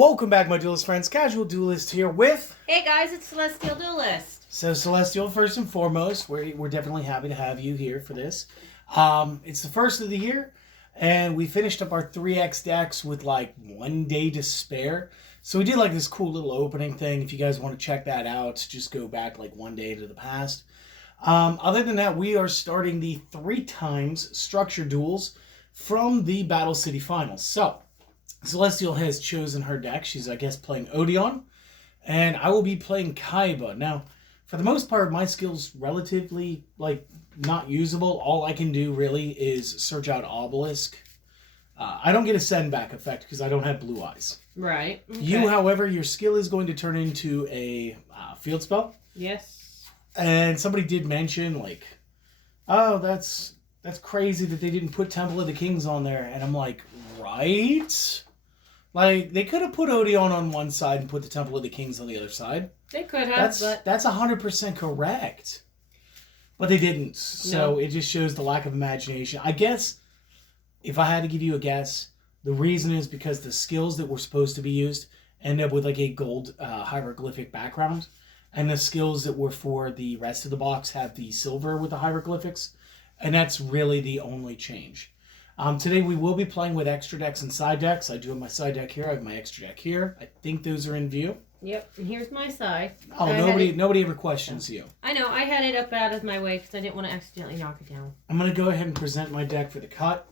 Welcome back, my Duelist friends. Casual Duelist here with... Hey guys, it's Celestial Duelist. So, Celestial, first and foremost, we're definitely happy to have you here for this. It's the first of the year, and we finished up our 3X decks with, like, 1 day to spare. So we did, like, this cool little opening thing. If you guys want to check that out, just go back, like, 1 day to the past. Other than that, we are starting the 3 times structure duels from the Battle City Finals. So, Celestial has chosen her deck. She's, I guess, playing Odion. And I will be playing Kaiba. Now, for the most part, my skill's relatively, like, not usable. All I can do, really, is search out Obelisk. I don't get a send back effect because I don't have blue eyes. Right. Okay. You, however, your skill is going to turn into a field spell. Yes. And somebody did mention, like, oh, that's crazy that they didn't put Temple of the Kings on there. And I'm like, right? Like, they could have put Odion on one side and put the Temple of the Kings on the other side. They could have, That's 100% correct. But they didn't. So It just shows the lack of imagination. I guess, if I had to give you a guess, the reason is because the skills that were supposed to be used end up with, like, a gold hieroglyphic background. And the skills that were for the rest of the box have the silver with the hieroglyphics. And that's really the only change. Today we will be playing with extra decks and side decks. I do have my side deck here. I have my extra deck here. I think those are in view. Yep, and here's my side. Oh, nobody ever questions you. I know, I had it up out of my way because I didn't want to accidentally knock it down. I'm going to go ahead and present my deck for the cut.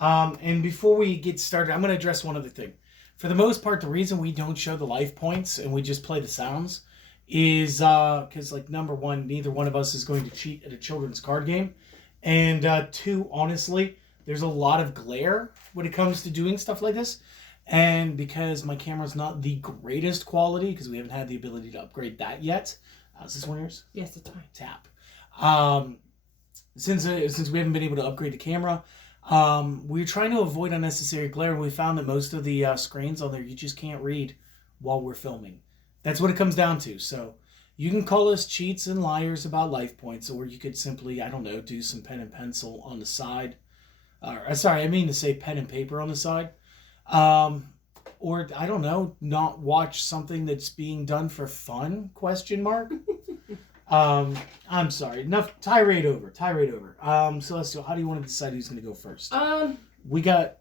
And before we get started, I'm going to address one other thing. For the most part, the reason we don't show the life points and we just play the sounds is because, like, number one, neither one of us is going to cheat at a children's card game. And two, honestly, there's a lot of glare when it comes to doing stuff like this. And because my camera's not the greatest quality, because we haven't had the ability to upgrade that yet. Is this one yours? Yes, it's fine. Tap. Since we haven't been able to upgrade the camera, we're trying to avoid unnecessary glare. And we found that most of the screens on there, you just can't read while we're filming. That's what it comes down to. So you can call us cheats and liars about life points, or you could simply, I don't know, do some pen and pencil on the side. Sorry, I mean to say pen and paper on the side. Or, I don't know, not watch something that's being done for fun, question mark. I'm sorry. Enough. Tirade over. Celestial, how do you want to decide who's going to go first? We got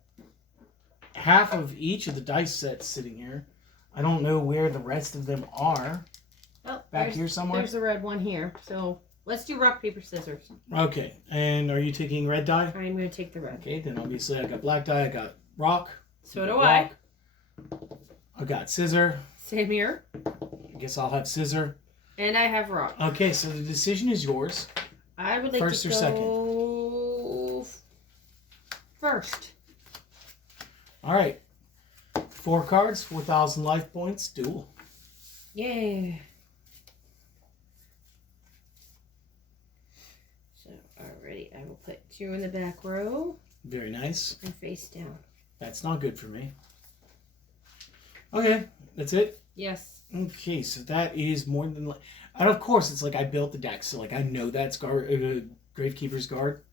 half of each of the dice sets sitting here. I don't know where the rest of them are. Oh, back here somewhere? There's the red one here. So let's do rock, paper, scissors. Okay. And are you taking red die? I'm going to take the red. Okay, then obviously I got black die. I got rock. So do I. I got scissor. Same here. I guess I'll have scissor. And I have rock. Okay, so the decision is yours. I would like first to or go second? First. All right. 4 cards, 4,000 life points, duel. Yeah. So, alrighty, I will put 2 in the back row. Very nice. And face down. That's not good for me. Okay, that's it? Yes. Okay, so that is more than... And of course, it's like I built the deck, so like I know that's Gravekeeper's Guard.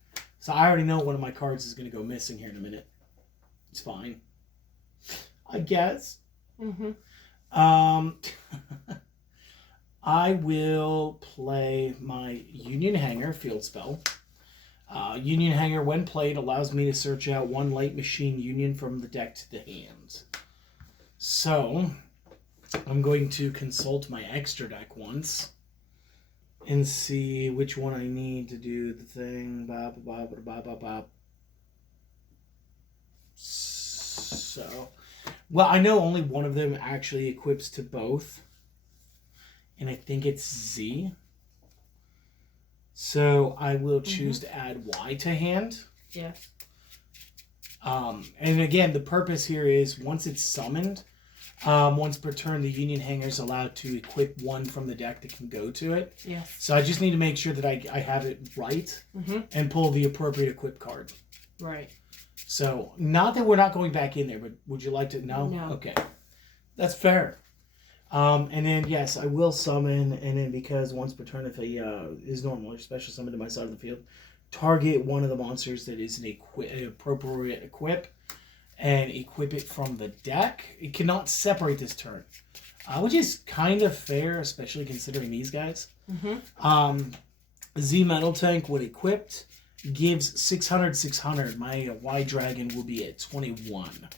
So I already know one of my cards is going to go missing here in a minute. It's fine. I guess. Mm-hmm. I will play my Union Hanger field spell. Union Hanger, when played, allows me to search out 1 light machine union from the deck to the hand. So, I'm going to consult my extra deck once and see which one I need to do the thing. So, well, I know only one of them actually equips to both, and I think it's Z. So I will choose to add Y to hand. Yes. And again, the purpose here is once it's summoned, once per turn, the Union Hanger is allowed to equip 1 from the deck that can go to it. Yes. So I just need to make sure that I have it right and pull the appropriate equip card. Right. So, not that we're not going back in there, but would you like to? No? No. Okay. That's fair. And then, yes, I will summon, and then because once per turn, if is normal or special summon to my side of the field, target one of the monsters that is an appropriate equip, and equip it from the deck. It cannot separate this turn, which is kind of fair, especially considering these guys. Z Metal Tank, when equipped, gives 600. My Y Dragon will be at 21.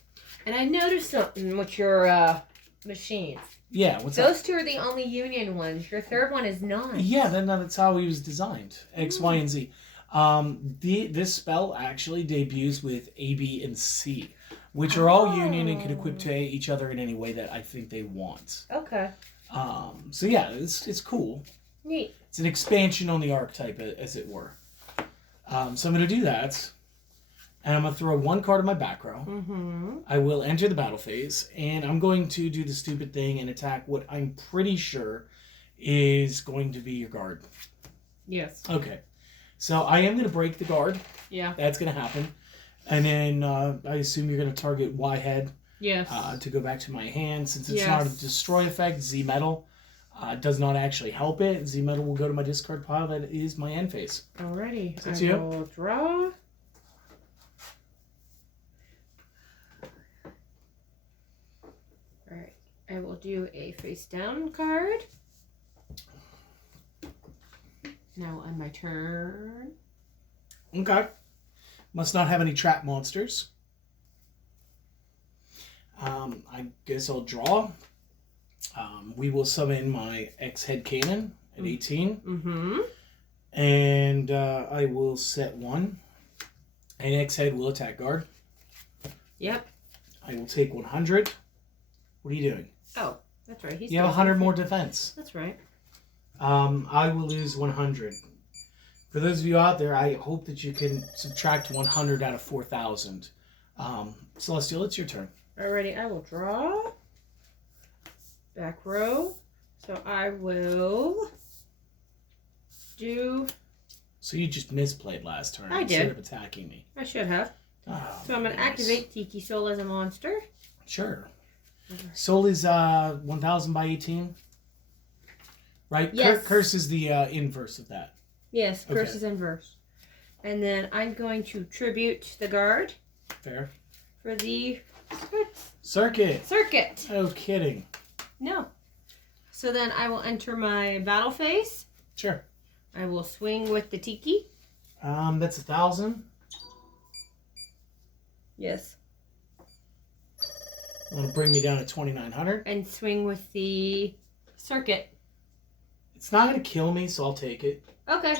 And I noticed something with your machines. Yeah, what's Those two are the only union ones. Your third one is not. Yeah, that's how he was designed. X, Y, and Z. This spell actually debuts with A, B, and C, which are all union and can equip to each other in any way that I think they want. Okay. So yeah, it's cool. Neat. It's an expansion on the archetype, as it were. So I'm going to do that. And I'm going to throw one card in my back row. I will enter the battle phase. And I'm going to do the stupid thing and attack what I'm pretty sure is going to be your guard. Yes. Okay. So I am going to break the guard. Yeah. That's going to happen. And then I assume you're going to target Y head. Yes. To go back to my hand. Since it's not a destroy effect, Z Metal does not actually help it. Z Metal will go to my discard pile. That is my end phase. Alrighty. That's I will draw. Alright. I will do a face down card. Now on my turn. Okay. Must not have any trap monsters. I guess I'll draw. We will summon my X-Head Cannon at 18. And I will set one. And X-Head will attack guard. Yep. I will take 100. What are you doing? Oh, that's right. You have 100 more defense. That's right. I will lose 100. For those of you out there, I hope that you can subtract 100 out of 4,000. Celestial, it's your turn. Alrighty, I will draw. Back row. So I will do... So you just misplayed last turn. I instead did. of attacking me. I should have. Oh, So I'm going to activate Tiki Soul as a monster. Sure. Soul is 1,000 by 18. Right? Yes. Curse is the inverse of that. Yes, Okay. curse is inverse. And then I'm going to tribute the guard Fair. for the Circuit. circuit. No kidding. No. So then I will enter my battle phase. Sure. I will swing with the Tiki. That's 1,000. Yes. I'm going to bring me down to 2,900. And swing with the circuit. It's not going to kill me, so I'll take it. Okay.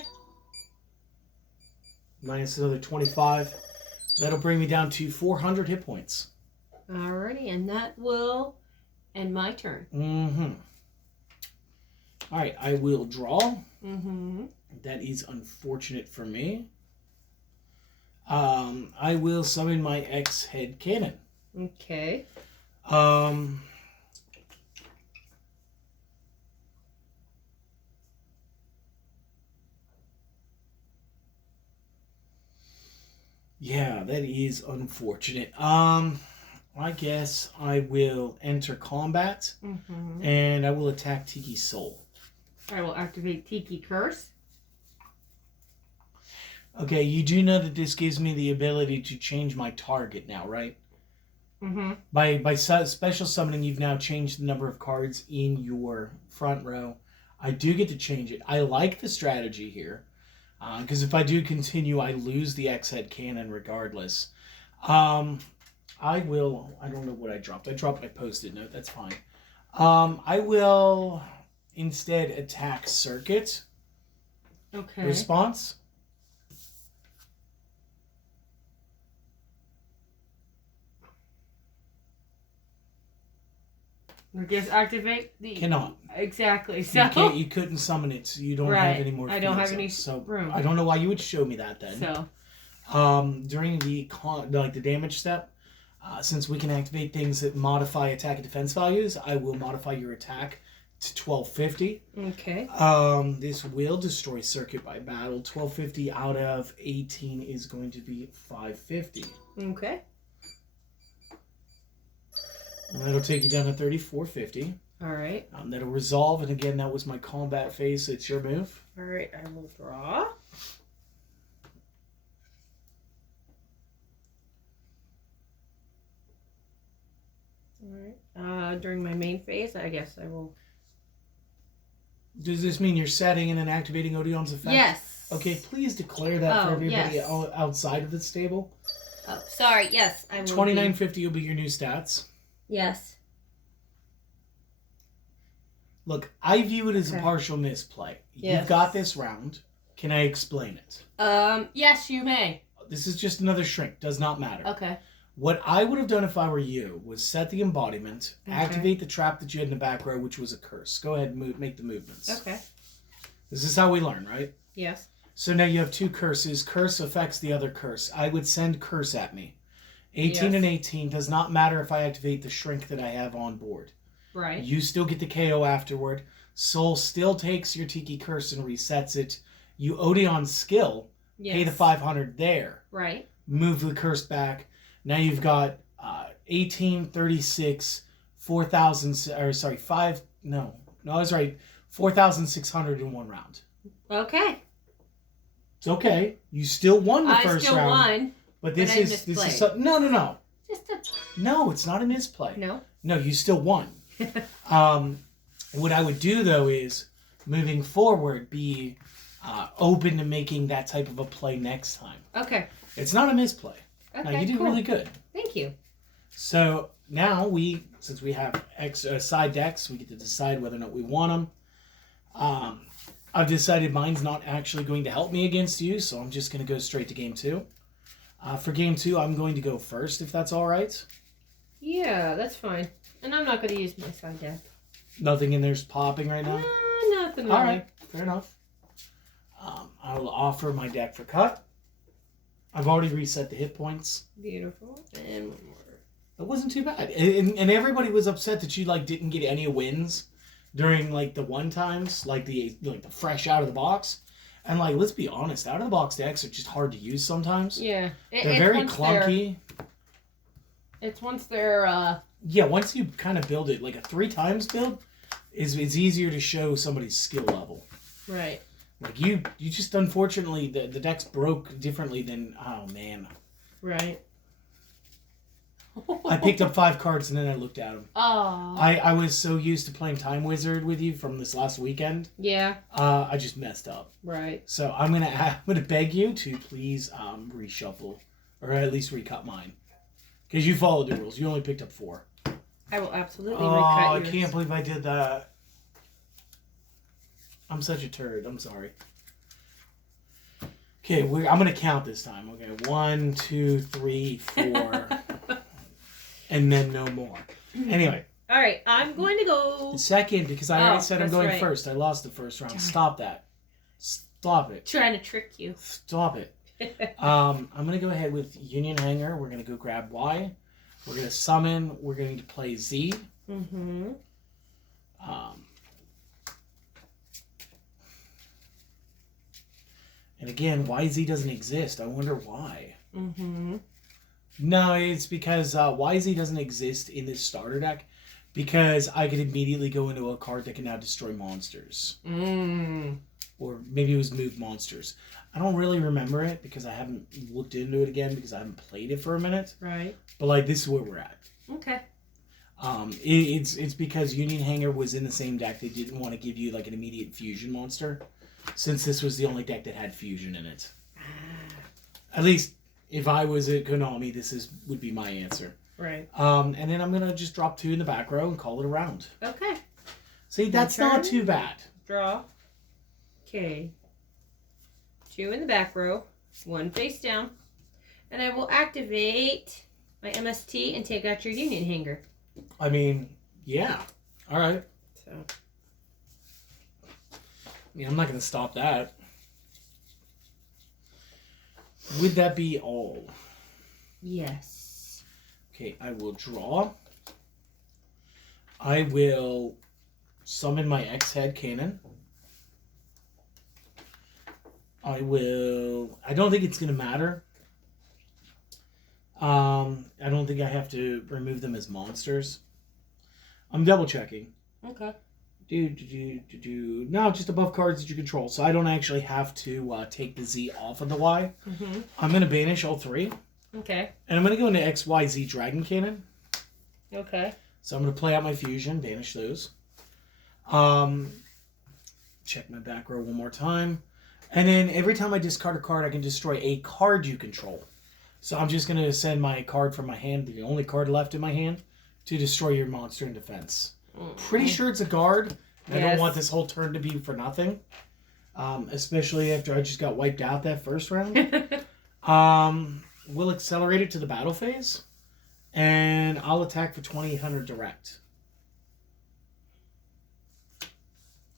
Minus another 25. That'll bring me down to 400 hit points. Alrighty, and that will end my turn. Alright, I will draw. Mm-hmm. That is unfortunate for me. I will summon my X-Head Cannon. Okay. Yeah, that is unfortunate. I guess I will enter combat, and I will attack Tiki Soul. I will activate Tiki Curse. Okay, you do know that this gives me the ability to change my target now, right? By special summoning, you've now changed the number of cards in your front row. I do get to change it. I like the strategy here, because if I do continue, I lose the X-Head Cannon regardless. I don't know what I dropped. I dropped my Post-it note. That's fine. I will instead attack Circuit. Okay. Response? I guess activate the... Cannot. Exactly. So You couldn't summon it, so you don't have any more I don't have fields any up. So room. I don't know why you would show me that then. So During the damage step, since we can activate things that modify attack and defense values, I will modify your attack to 1250. okay. This will destroy Circuit by battle. 1250 out of 18 is going to be 550. Okay. And that'll take you down to 3450. All right. That'll resolve, and again, that was my combat phase. So it's your move. All right. I will draw. Alright. During my main phase, I guess I will. Does this mean you're setting and then activating Odion's effect? Yes. Okay, please declare that for everybody yes. outside of this table. Oh, sorry. Yes, I will. 2950 will be your new stats. Yes. Look, I view it as a partial misplay. Yes. You've got this round. Can I explain it? Yes, you may. This is just another shrink. Does not matter. Okay. What I would have done if I were you was set the embodiment, activate the trap that you had in the back row, which was a curse. Go ahead and make the movements. Okay. This is how we learn, right? Yes. So now you have 2 curses. Curse affects the other curse. I would send curse at me. 18 and 18 does not matter if I activate the shrink that I have on board. Right. You still get the KO afterward. Soul still takes your Tiki curse and resets it. You Odion skill, pay the 500 there. Right. Move the curse back. Now you've got 18, 36, 4,000, or sorry, 5, no, I was right, 4,600 in one round. Okay. It's okay. You still won the first round. I still won. But this is no. No, it's not a misplay. No, you still won. What I would do though is moving forward be open to making that type of a play next time. Okay. It's not a misplay. Okay, no, you did really good. Thank you. So now since we have side decks, we get to decide whether or not we want them. I've decided mine's not actually going to help me against you, so I'm just going to go straight to game 2. For game 2, I'm going to go first, if that's all right. Yeah, that's fine. And I'm not going to use my side deck. Nothing in there's popping right now? Nothing really. All right, fair enough. I will offer my deck for cut. I've already reset the hit points. Beautiful. And one more. It wasn't too bad. And everybody was upset that you didn't get any wins during the one times, the fresh out of the box. And let's be honest, out of the box decks are just hard to use sometimes. Yeah. They're very clunky. It's once they're Yeah, once you kind of build it, a 3 times build it's easier to show somebody's skill level. Right. You just unfortunately the decks broke differently than man. Right. I picked up 5 cards and then I looked at them. Oh. I was so used to playing Time Wizard with you from this last weekend. Yeah. I just messed up. Right. So I'm gonna beg you to please reshuffle or at least recut mine because you followed the rules. You only picked up 4. I will absolutely recut yours. I can't believe I did that. I'm such a turd. I'm sorry. Okay, I'm gonna count this time. Okay, 1, 2, 3, 4, and then no more. Anyway. All right, I'm going to go second because I already said I'm going right. first. I lost the first round. Stop that. Stop it. Trying to trick you. Stop it. I'm gonna go ahead with Union Hanger. We're gonna go grab Y. We're gonna summon. We're going to play Z. Mm-hmm. And again, YZ doesn't exist. I wonder why. Mm-hmm. No, it's because YZ doesn't exist in this starter deck because I could immediately go into a card that can now destroy monsters. Or maybe it was move monsters. I don't really remember it because I haven't looked into it again because I haven't played it for a minute. Right. But this is where we're at. Okay. It's because Union Hanger was in the same deck. They didn't want to give you an immediate fusion monster, since this was the only deck that had fusion in it. At least if I was at Konami, would be my answer. Right. And then I'm gonna just drop 2 in the back row and call it a round. Okay. See, that's not too bad. Draw. Okay. 2 in the back row, 1 face down, and I will activate my MST and take out your Union Hanger. I mean, yeah. All right. So. Yeah, I'm not going to stop that. Would that be all? Yes. Okay, I will draw. I will summon my X-Head Cannon. I don't think it's going to matter. I don't think I have to remove them as monsters. I'm double checking. Okay. No, just above cards that you control. So I don't actually have to take the Z off of the Y. Mm-hmm. I'm going to banish all 3. Okay. And I'm going to go into XYZ Dragon Cannon. Okay. So I'm going to play out my fusion, banish those. Check my back row one more time. And then every time I discard a card, I can destroy a card you control. So I'm just going to send my card from my hand, the only card left in my hand, to destroy your monster in defense. Pretty sure it's a guard. Yes. I don't want this whole turn to be for nothing. Especially after I just got wiped out that first round. We'll accelerate it to the battle phase. And I'll attack for 2,800 direct.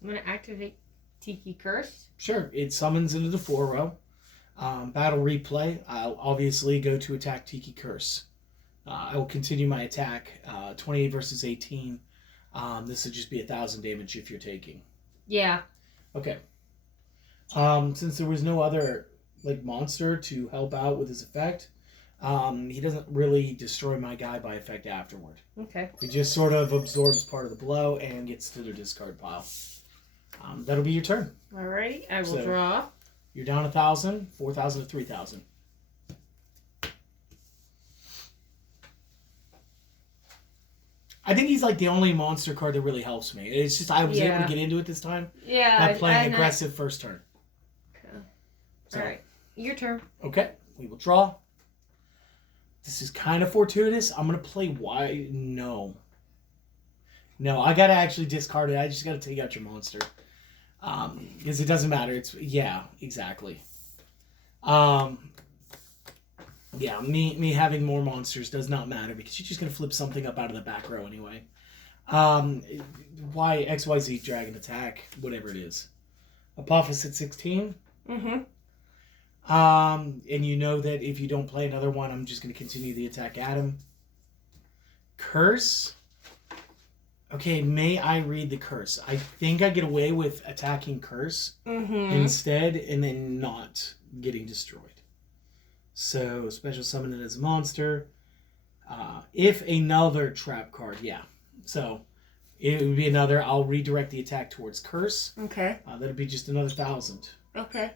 I'm going to activate Tiki Curse. Sure. It summons into the 4 row. Battle replay. I'll obviously go to attack Tiki Curse. I will continue my attack. 28 versus 18. This would just be 1,000 damage if you're taking. Yeah. Okay. Since there was no other monster to help out with his effect, he doesn't really destroy my guy by effect afterward. Okay. He just sort of absorbs part of the blow and gets to the discard pile. That'll be your turn. Alrighty, I will draw. You're down 1,000, 4,000 to 3,000. I think he's the only monster card that really helps me. It's just I was able to get into it this time. Yeah. By playing aggressive first turn. Okay. So, all right, your turn. Okay, we will draw. This is kind of fortuitous. I'm gonna play wide. No, I gotta actually discard it. I just gotta take out your monster. Because it doesn't matter. It's exactly. Me having more monsters does not matter because you're just gonna flip something up out of the back row anyway. Why XYZ dragon attack, whatever it is. Apophis at 16. Mm-hmm. And you know that if you don't play another one, I'm just gonna continue the attack at him. Curse. Okay, may I read the curse? I think I get away with attacking curse instead and then not getting destroyed. So, special summon it as a monster. If another trap card, So, it would be another. I'll redirect the attack towards curse. Okay. That'll be just another 1,000. Okay.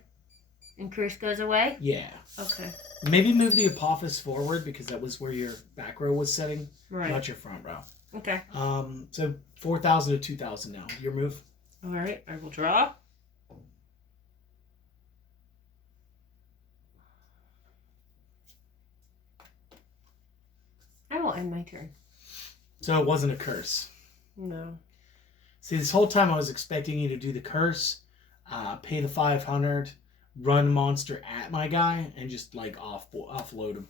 And curse goes away? Yeah. Okay. Maybe move the Apophis forward because that was where your back row was setting, not your front row. Okay. So 4,000 to 2,000 now. Your move. All right. I will draw. I will end my turn. So it wasn't a curse. No. See, this whole time I was expecting you to do the curse, pay the 500, run monster at my guy, and just offload him.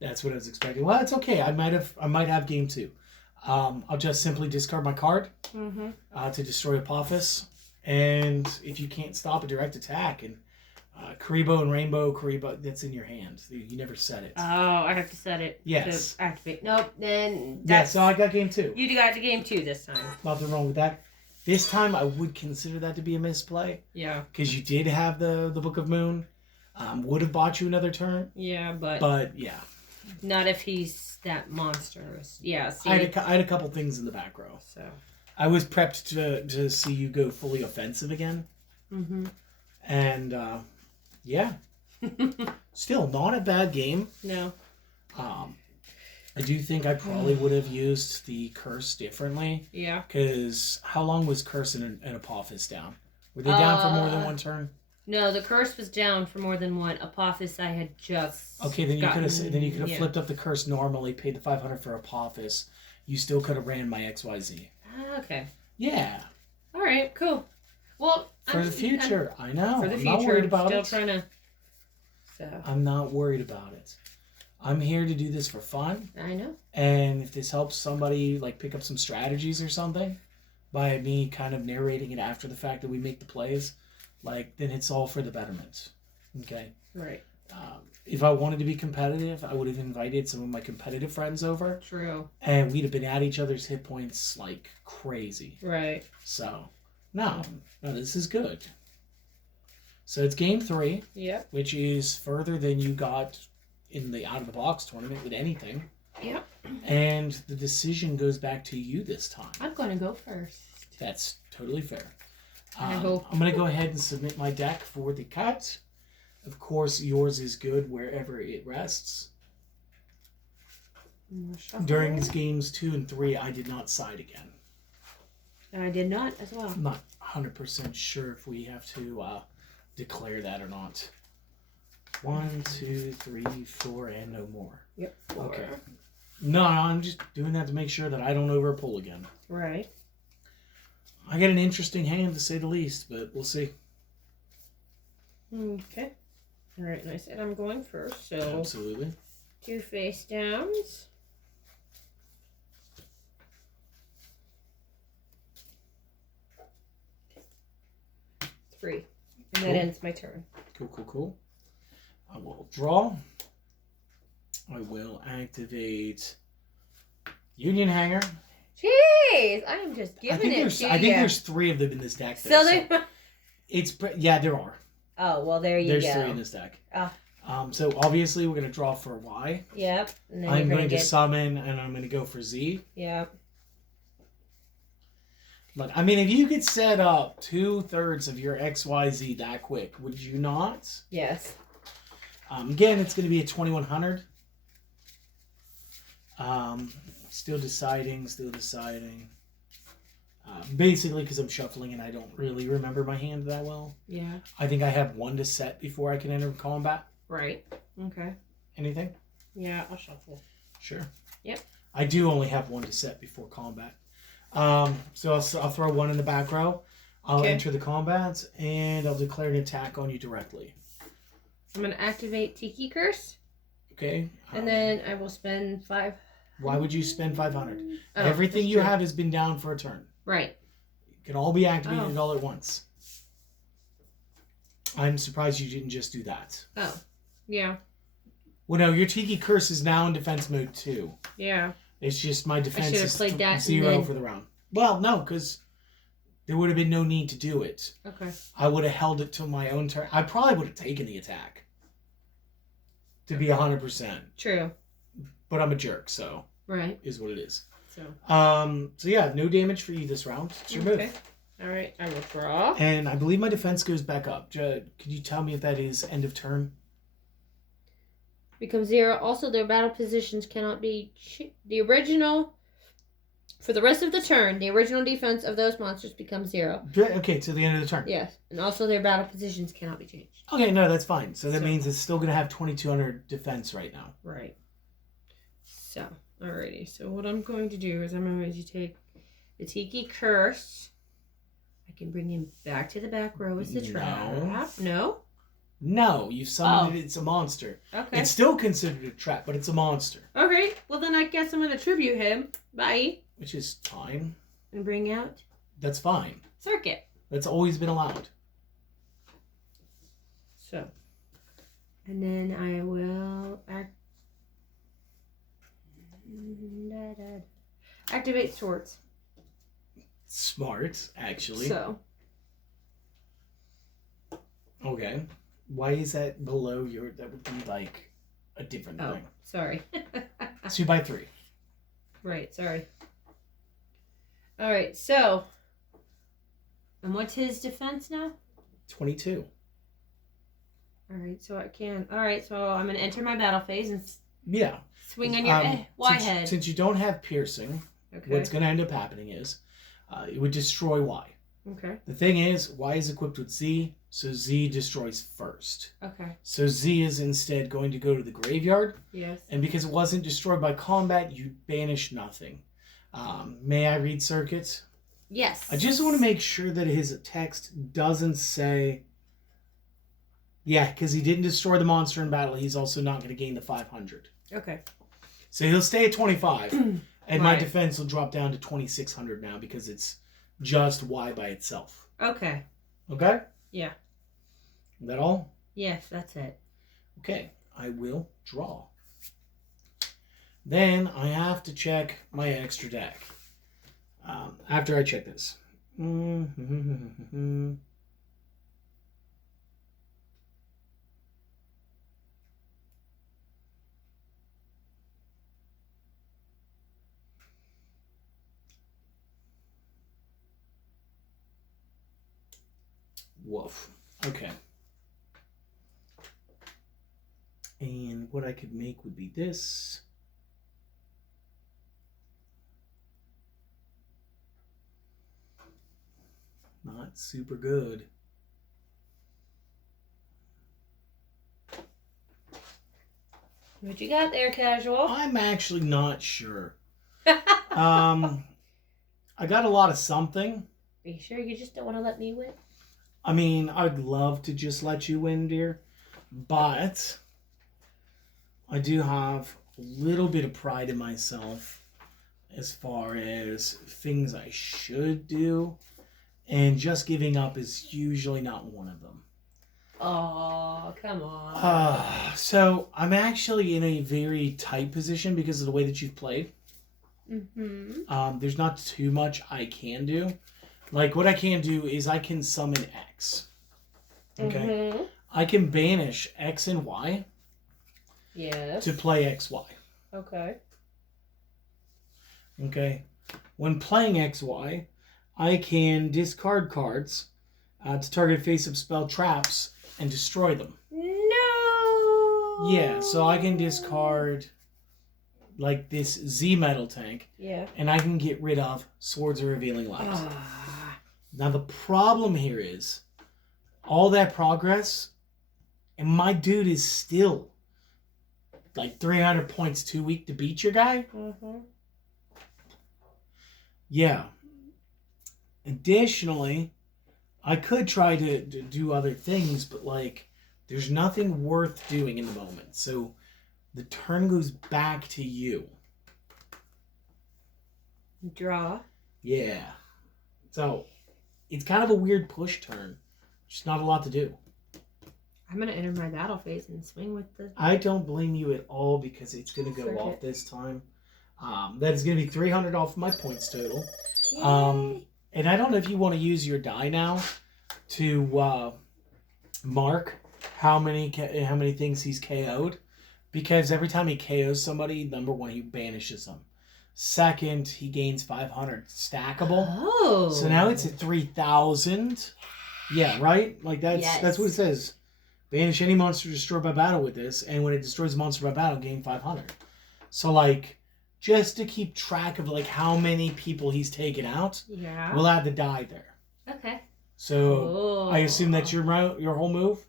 That's what I was expecting. Well, it's okay. I might have game 2. I'll just simply discard my card to destroy Apophis, and if you can't stop a direct attack, and Karibo and Rainbow Karibo, that's in your hand. You never set it. Oh, I have to set it to activate. Nope. Then so I got game 2. You got the game 2 this time. Nothing wrong with that. This time I would consider that to be a misplay. Yeah. Because you did have the Book of Moon. Would have bought you another turn. Yeah, but yeah. Not if he's that monstrous. Yeah, see. I had a couple things in the back row. So I was prepped to see you go fully offensive again. Mm-hmm. And, still not a bad game. No. I do think I probably would have used the curse differently. Yeah. Because how long was curse and Apophis down? Were they down for more than one turn? No, the curse was down for more than one. Apophis I had just then you could have flipped up the curse normally, paid the 500 for Apophis. You still could have ran my XYZ. Okay. Yeah. All right, cool. Well, for the future, I know. For the future, I'm not worried about still trying to. So. I'm not worried about it. I'm here to do this for fun. I know. And if this helps somebody pick up some strategies or something by me kind of narrating it after the fact that we make the plays, then it's all for the betterment. Okay? Right. If I wanted to be competitive, I would have invited some of my competitive friends over. True. And we'd have been at each other's hit points like crazy. Right. So, no, this is good. So it's game 3. Yep. Which is further than you got in the out-of-the-box tournament with anything. Yep. And the decision goes back to you this time. I'm going to go first. That's totally fair. I'm going to go ahead and submit my deck for the cut. Of course, yours is good wherever it rests. Shuffle. During games 2 and 3, I did not side again. I did not as well. I'm not 100% sure if we have to declare that or not. 1, 2, 3, 4, and no more. Yep. 4. Okay. No, I'm just doing that to make sure that I don't overpull again. Right. I get an interesting hand to say the least, but we'll see. Okay. All right, and I said I'm going first, so Absolutely. 2 face downs. 3. And Cool. that ends my turn. Cool. I will draw. I will activate Union Hanger. Jeez, I am just giving I think there's 3 of them in this deck. So they. Yeah, there are. Oh well, there you go. There's 3 in this deck. Oh. So obviously we're gonna draw for Y. Yep. And then I'm going to summon, and I'm gonna go for Z. Yep. Look, I mean, if you could set up 2/3 of your XYZ that quick, would you not? Yes. Again, it's going to be a 2100. Still deciding. Basically, because I'm shuffling and I don't really remember my hand that well. Yeah. I think I have 1 to set before I can enter combat. Right. Okay. Anything? Yeah, I'll shuffle. Sure. Yep. I do only have 1 to set before combat. So I'll throw 1 in the back row. I'll enter the combat, and I'll declare an attack on you directly. I'm going to activate Tiki Curse. Okay. And then I will spend 5. Why would you spend 500? Oh, Everything you have has been down for a turn. Right. It can all be activated all at once. I'm surprised you didn't just do that. Oh. Yeah. Well, no, your Tiki Curse is now in defense mode too. Yeah. It's just my defense is played that 0 then... for the round. Well, no, because there would have been no need to do it. Okay. I would have held it till my own turn. I probably would have taken the attack. To be 100%. True. But I'm a jerk, so. Right. Is what it is. So yeah, no damage for you this round. It's your move. All right, I will draw. And I believe my defense goes back up. Could you tell me if that is end of turn? Becomes 0. Also, their battle positions cannot be the original. For the rest of the turn, the original defense of those monsters becomes 0. Okay, to the end of the turn. Yes, and also their battle positions cannot be changed. Okay, no, that's fine. So that means it's still going to have 2200 defense right now. Right. So, alrighty. So what I'm going to do is I'm going to take the Tiki Curse. I can bring him back to the back row as the trap. No? No, you summoned it. It's a monster. Okay. It's still considered a trap, but it's a monster. Okay. Well, then I guess I'm going to tribute him. Bye. Which is fine. And bring out... That's fine. Circuit. That's always been allowed. So. And then I will... activate Swords. Smart, actually. So. Okay. Why is that below your... That would be like a different thing. Sorry. 2 by 3. Right, sorry. Alright, so. And what's his defense now? 22. Alright, so I can... Alright, so I'm going to enter my battle phase and Yeah. swing on your Y head. Since you don't have piercing, what's going to end up happening is it would destroy Y. Okay. The thing is, Y is equipped with Z, so Z destroys first. Okay. So Z is instead going to go to the graveyard. Yes. And because it wasn't destroyed by combat, you banish nothing. May I read circuits? Yes. I just want to make sure that his text doesn't say... Yeah, because he didn't destroy the monster in battle, he's also not going to gain the 500. Okay. So he'll stay at 25, and my Right. defense will drop down to 2600 now because it's just Y by itself. Okay. Okay? Yeah. Is that all? Yes, that's it. Okay, I will draw. Then I have to check my extra deck. After I check this. Woof. Okay. And what I could make would be this. Not super good. What you got there, Casual? I'm actually not sure. I got a lot of something. Are you sure you just don't want to let me win? I mean, I'd love to just let you win, dear. But I do have a little bit of pride in myself as far as things I should do. And just giving up is usually not one of them. Oh, come on. So I'm actually in a very tight position because of the way that you've played. Mm-hmm. There's not too much I can do. Like, what I can do is I can summon X. Okay? Mm-hmm. I can banish X and Y. Yes. To play XY. Okay. Okay? When playing XY, I can discard cards to target face-up spell traps and destroy them. No! Yeah, so I can discard like this Z metal tank. Yeah. And I can get rid of Swords of Revealing Light. Now the problem here is all that progress and my dude is still like 300 points too weak to beat your guy. Mm-hmm. Yeah. Additionally, I could try to do other things, but like there's nothing worth doing in the moment. So the turn goes back to you. Draw. Yeah. So it's kind of a weird push turn. Just not a lot to do. I'm going to enter my battle phase and swing with the... I don't blame you at all because it's going to go off this time. That is going to be 300 off my points total. And I don't know if you want to use your die now to mark how many things he's KO'd. Because every time he KOs somebody, number one, he banishes them. Second, he gains 500 stackable. Oh. So now it's at 3,000. Yeah, right? Like that's what it says. Banish any monster destroyed by battle with this, and when it destroys a monster by battle, gain 500. So like, just to keep track of like how many people he's taken out, we'll add the die there. Okay. So I assume that's your whole move?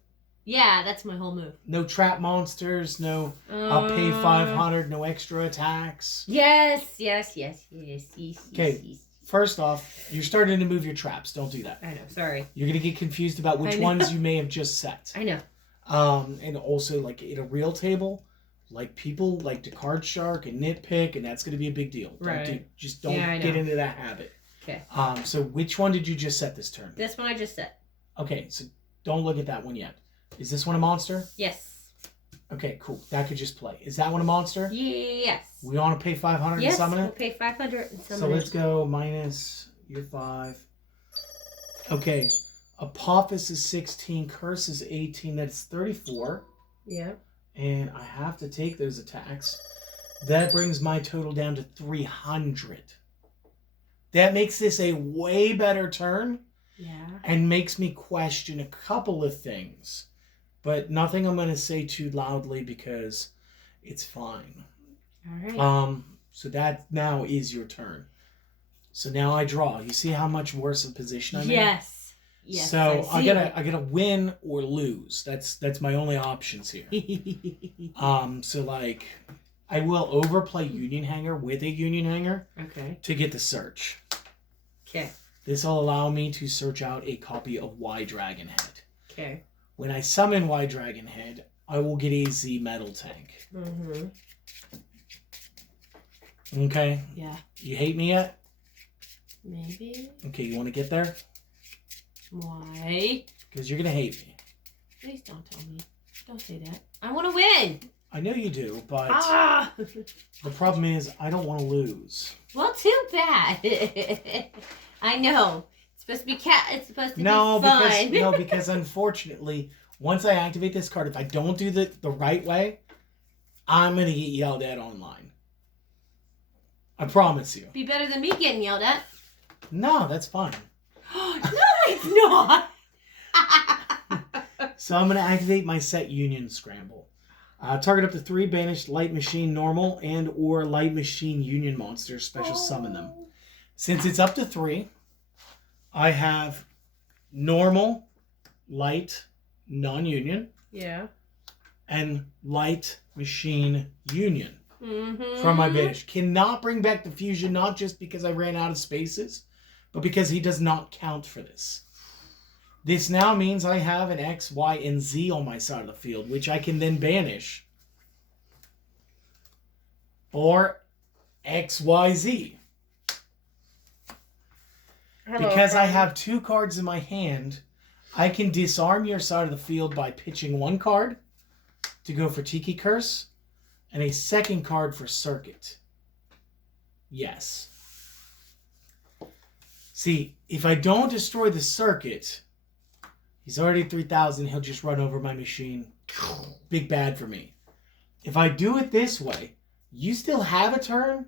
Yeah, that's my whole move. No trap monsters, no I'll pay 500, no extra attacks. Yes. Okay, first off, you're starting to move your traps. Don't do that. I know, sorry. You're going to get confused about which ones you may have just set. I know. And also, like, in a real table, like, people like to card shark and nitpick, and that's going to be a big deal. Just don't get into that habit. Okay. So which one did you just set this turn? This one I just set. Okay, so don't look at that one yet. Is this one a monster? Yes. Okay, cool. That could just play. Is that one a monster? Yes. We want to pay 500 and summon it? Yes, we'll pay 500 and summon it. So let's go minus your 5. Okay. Apophis is 16. Curse is 18. That's 34. Yeah. And I have to take those attacks. That brings my total down to 300. That makes this a way better turn. Yeah. And makes me question a couple of things. But nothing I'm going to say too loudly because it's fine. All right. So that now is your turn. So now I draw. You see how much worse of a position I'm in? Yes. Yes. So I gotta win or lose. That's my only options here. So like I will overplay Union Hanger with a Union Hanger. Okay. To get the search. Okay. This will allow me to search out a copy of Y Dragon Head. Okay. When I summon Y Dragon Head, I will get a Z Metal Tank. Mm-hmm. Okay? Yeah. You hate me yet? Maybe. Okay, you want to get there? Why? Because you're going to hate me. Please don't tell me. Don't say that. I want to win. I know you do, but the problem is I don't want to lose. Well, too bad. I know. It's supposed to be It's supposed to be fun. Because unfortunately, once I activate this card, if I don't do the right way, I'm going to get yelled at online. I promise you. Be better than me getting yelled at. No, that's fine. No, it's not. So I'm going to activate my Set Union Scramble. Target up to 3 banished Light Machine Normal and or Light Machine Union monsters. Special summon them. Since it's up to 3, I have normal, light, non-union, Yeah. and light machine union Mm-hmm. from my Banish. Cannot bring back the fusion, not just because I ran out of spaces, but because he does not count for this. This now means I have an X, Y, and Z on my side of the field, which I can then banish for X, Y, Z. Because I have 2 cards in my hand, I can disarm your side of the field by pitching 1 card to go for Tiki Curse and a 2nd card for Circuit. Yes. See, if I don't destroy the Circuit, he's already 3,000. He'll just run over my machine. Big bad for me. If I do it this way, you still have a turn,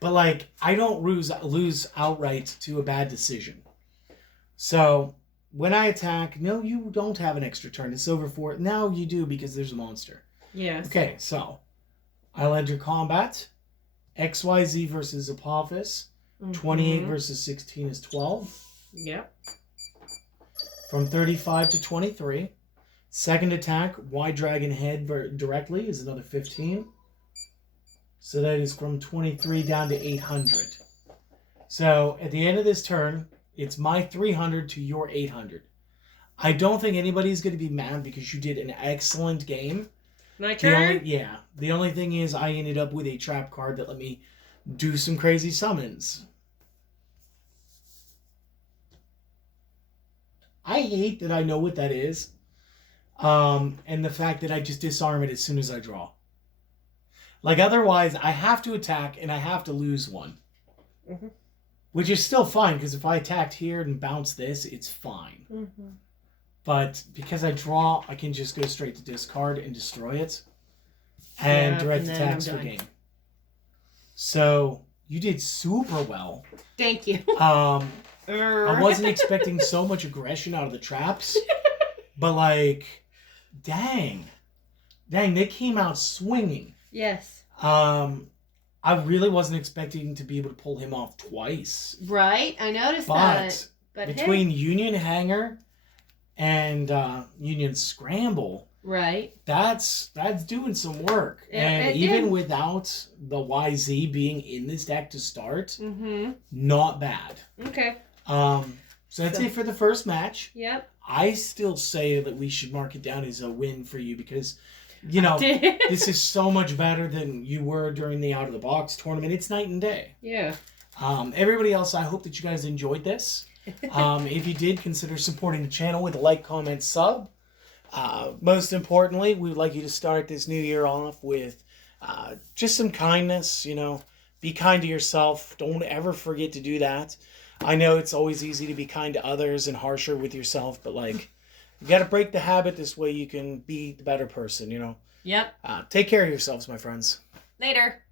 but like I don't lose outright to a bad decision. So when I attack, no, you don't have an extra turn. It's over for it. Now you do because there's a monster. Yes. Okay, so I'll enter combat. XYZ versus Apophis. 28 versus 16 is 12. Yep. From 35 to 23. Second attack, Y Dragon Head directly is another 15. So that is from 23 down to 800. So at the end of this turn, it's my 300 to your 800. I don't think anybody's going to be mad because you did an excellent game. My turn? The only thing is I ended up with a trap card that let me do some crazy summons. I hate that I know what that is. And the fact that I just disarm it as soon as I draw. Like otherwise, I have to attack and I have to lose 1. Mm-hmm. Which is still fine, because if I attacked here and bounce this, it's fine. Mm-hmm. But because I draw, I can just go straight to discard and destroy it. And direct attacks for game. So, you did super well. Thank you. I wasn't expecting so much aggression out of the traps. But like, dang, they came out swinging. Yes. I really wasn't expecting to be able to pull him off twice. Right? I noticed that. But between Union Hanger and Union Scramble, right, that's doing some work. Yeah, and even without the YZ being in this deck to start, not bad. Okay. So that's it for the first match. Yep. I still say that we should mark it down as a win for you because, you know, this is so much better than you were during the Out of the Box tournament. It's night and day. Yeah. Everybody else, I hope that you guys enjoyed this. If you did, consider supporting the channel with a like, comment, sub. Most importantly, we would like you to start this new year off with just some kindness, you know. Be kind to yourself. Don't ever forget to do that. I know it's always easy to be kind to others and harsher with yourself, but like, you got to break the habit. This way you can be the better person, you know. Yep. Take care of yourselves, my friends. Later.